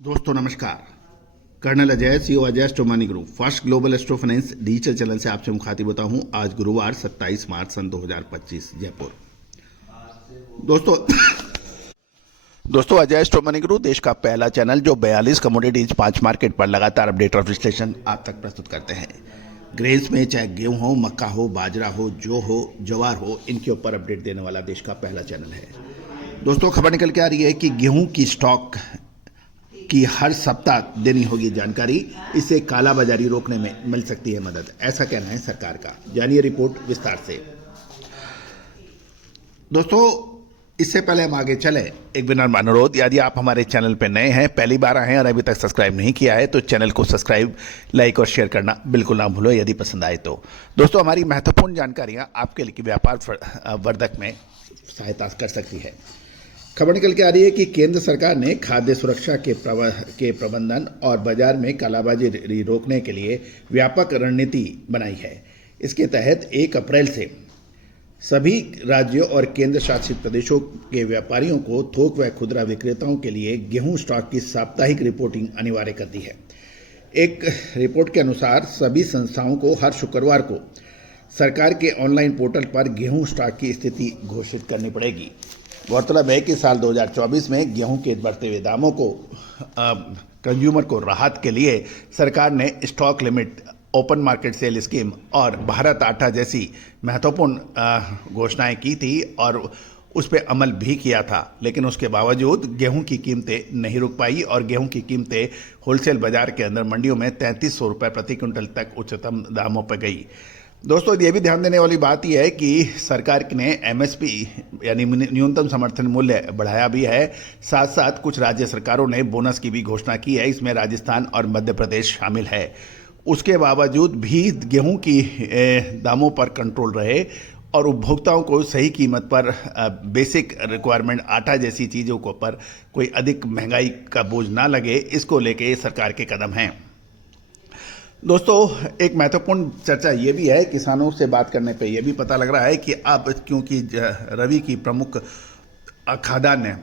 दोस्तों नमस्कार। Colonel Ajay, CEO Ajay astro money group, first global astro finance digital channel से आपसे मुखातिब होता हूं। आज गुरुवार 27 मार्च सन 2025 जयपुर। दोस्तों अजय एस्ट्रो मनी ग्रुप देश का पहला चैनल जो 42 कमोडिटीज 5 मार्केट पर लगातार अपडेट और विश्लेषण आप तक प्रस्तुत करते हैं। ग्रेन्स में चाहे गेहूं हो, मक्का हो, बाजरा हो, जो हो, ज्वार हो, इनके ऊपर अपडेट देने वाला देश का पहला चैनल है। दोस्तों खबर निकल के आ रही है कि गेहूं की स्टॉक की हर सप्ताह देनी होगी जानकारी, इससे कालाबाजारी रोकने में मिल सकती है मदद, ऐसा कहना है सरकार का। जानिए रिपोर्ट विस्तार से। दोस्तों इससे पहले हम आगे चले, एक विनम्र अनुरोध, यदि आप हमारे चैनल पर नए हैं, पहली बार आए हैं और अभी तक सब्सक्राइब नहीं किया है तो चैनल को सब्सक्राइब, लाइक और शेयर करना बिल्कुल ना भूलो यदि पसंद आए तो। दोस्तों हमारी महत्वपूर्ण जानकारियां आपके लिए व्यापार वर्धक में सहायता कर सकती है। खबर निकल के आ रही है कि केंद्र सरकार ने खाद्य सुरक्षा के प्रबंधन और बाजार में कालाबाजारी रोकने के लिए व्यापक रणनीति बनाई है। इसके तहत 1 अप्रैल से सभी राज्यों और केंद्र शासित प्रदेशों के व्यापारियों को थोक व खुदरा विक्रेताओं के लिए गेहूं स्टॉक की साप्ताहिक रिपोर्टिंग अनिवार्य कर दी है। एक रिपोर्ट के अनुसार सभी संस्थाओं को हर शुक्रवार को सरकार के ऑनलाइन पोर्टल पर गेहूं स्टॉक की स्थिति घोषित करनी पड़ेगी। गौरतलब है कि साल 2024 में गेहूं के बढ़ते हुए दामों को कंज्यूमर को राहत के लिए सरकार ने stock limit, open market sale scheme और भारत आटा जैसी महत्वपूर्ण घोषणाएं की थी और उस पर अमल भी किया था। लेकिन उसके बावजूद गेहूं की कीमतें नहीं रुक पाई और गेहूं की कीमतें होलसेल बाजार के अंदर मंडियों में 3300 रुपये प्रति क्विंटल तक उच्चतम दामों पर गई। दोस्तों ये भी ध्यान देने वाली बात यह है कि सरकार ने एमएसपी यानी न्यूनतम समर्थन मूल्य बढ़ाया भी है। साथ साथ कुछ राज्य सरकारों ने बोनस की भी घोषणा की है, इसमें राजस्थान और मध्य प्रदेश शामिल है। उसके बावजूद भी गेहूं की दामों पर कंट्रोल रहे और उपभोक्ताओं को सही कीमत पर बेसिक रिक्वायरमेंट आटा जैसी चीज़ों को पर कोई अधिक महंगाई का बोझ ना लगे, इसको लेके सरकार के कदम हैं। दोस्तों एक महत्वपूर्ण चर्चा ये भी है, किसानों से बात करने पे ये भी पता लग रहा है कि अब क्योंकि रबी की प्रमुख खाद्यान्न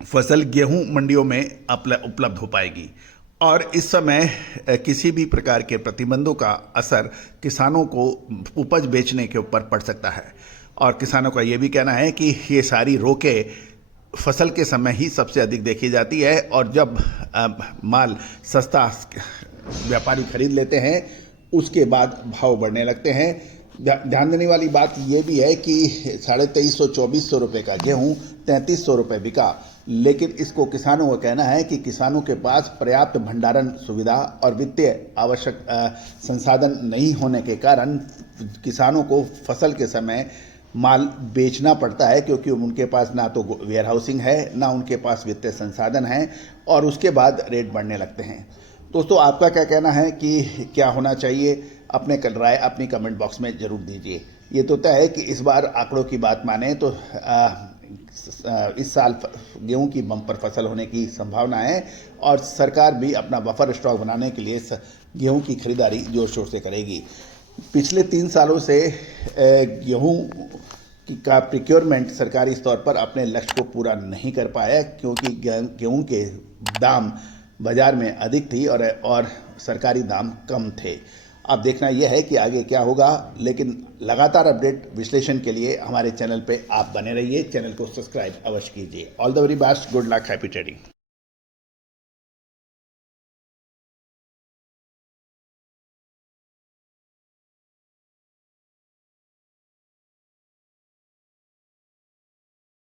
फसल गेहूं मंडियों में उपलब्ध हो पाएगी और इस समय किसी भी प्रकार के प्रतिबंधों का असर किसानों को उपज बेचने के ऊपर पड़ सकता है। और किसानों का ये भी कहना है कि ये सारी रोकें फसल के समय ही सबसे अधिक देखी जाती है और जब माल सस्ता व्यापारी खरीद लेते हैं उसके बाद भाव बढ़ने लगते हैं। ध्यान देने वाली बात यह भी है कि 2350-2400 रुपये का गेहूं 3300 रुपये बिका, लेकिन इसको किसानों का कहना है कि किसानों के पास पर्याप्त भंडारण सुविधा और वित्तीय आवश्यक संसाधन नहीं होने के कारण किसानों को फसल के समय माल बेचना पड़ता है, क्योंकि उनके पास ना तो वेयर हाउसिंग है, ना उनके पास वित्तीय संसाधन है और उसके बाद रेट बढ़ने लगते हैं। दोस्तों आपका क्या कहना है कि क्या होना चाहिए? अपने राय अपनी कमेंट बॉक्स में ज़रूर दीजिए। ये तो तय है कि इस बार आंकड़ों की बात माने तो इस साल गेहूं की बम्पर फसल होने की संभावना है और सरकार भी अपना बफर स्टॉक बनाने के लिए गेहूं की खरीदारी जोर शोर से करेगी। पिछले 3 सालों से गेहूं का प्रिक्योरमेंट सरकारी स्तर पर अपने लक्ष्य को पूरा नहीं कर पाया, क्योंकि गेहूं के दाम बाजार में अधिक थी और सरकारी दाम कम थे। अब देखना यह है कि आगे क्या होगा, लेकिन लगातार अपडेट विश्लेषण के लिए हमारे चैनल पे आप बने रहिए। चैनल को सब्सक्राइब अवश्य कीजिए। All the very best, good luck, happy trading.